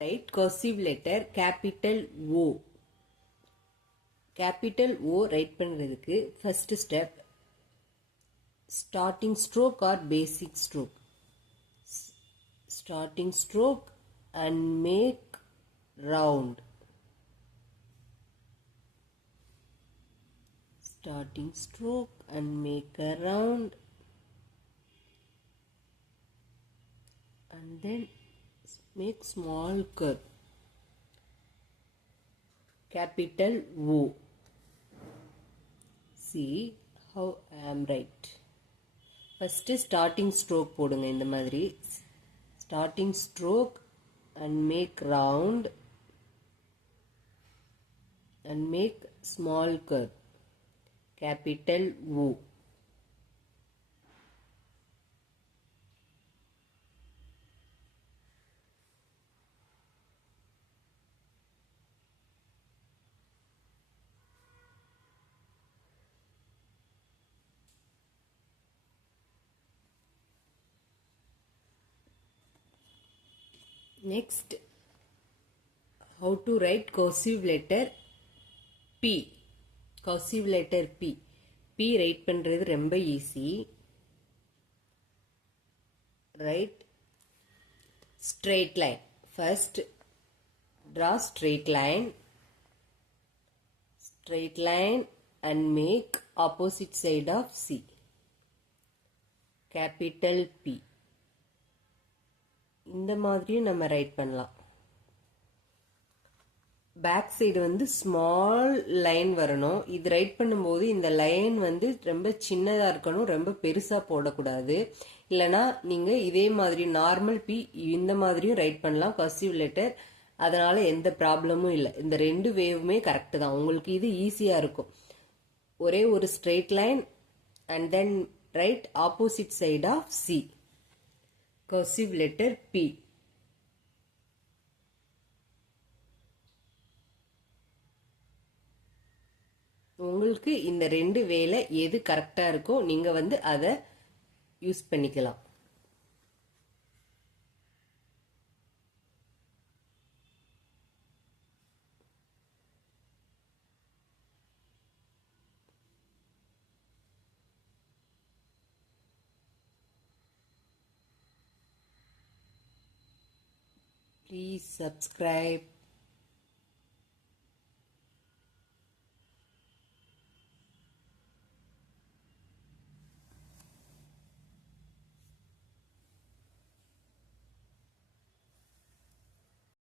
Write cursive letter capital O. Capital O write பண்றதுக்கு first step starting stroke or basic stroke. Starting stroke and make round. Starting stroke and make a round. And then make small curve. Capital O. See how I am right. First starting stroke போடுங்க இந்த மாதிரி. Starting stroke and make round and make small curve. Capital O. Next, how to write cursive letter P. Cursive letter P. P write பண்றது ரொம்ப easy. Write straight line. First, draw straight line and make opposite side of C. Capital P. இந்த மாதிரியும் நம்ம right பண்ணலாம். Back side வந்து small line வரணும். இது right பண்ணும்போது இந்த லைன் வந்து ரொம்ப சின்னதா இருக்கணும், ரொம்ப பெருசா போடக்கூடாது. இல்லனா நீங்க இதே மாதிரி நார்மல் பி இந்த மாதிரியும் ரைட் பண்ணலாம் கர்சிவ் லெட்டர். அதனால எந்த ப்ராப்ளமும் இல்லை. இந்த ரெண்டு வேவுமே கரெக்ட் தான். உங்களுக்கு இது ஈஸியா இருக்கும். ஒரே ஒரு straight line and then right opposite side of C. cursive letter P. உங்களுக்கு இந்த ரெண்டு வேலை எது கரெக்டா இருக்கோ நீங்க வந்து அதை யூஸ் பண்ணிக்கலாம். Please subscribe.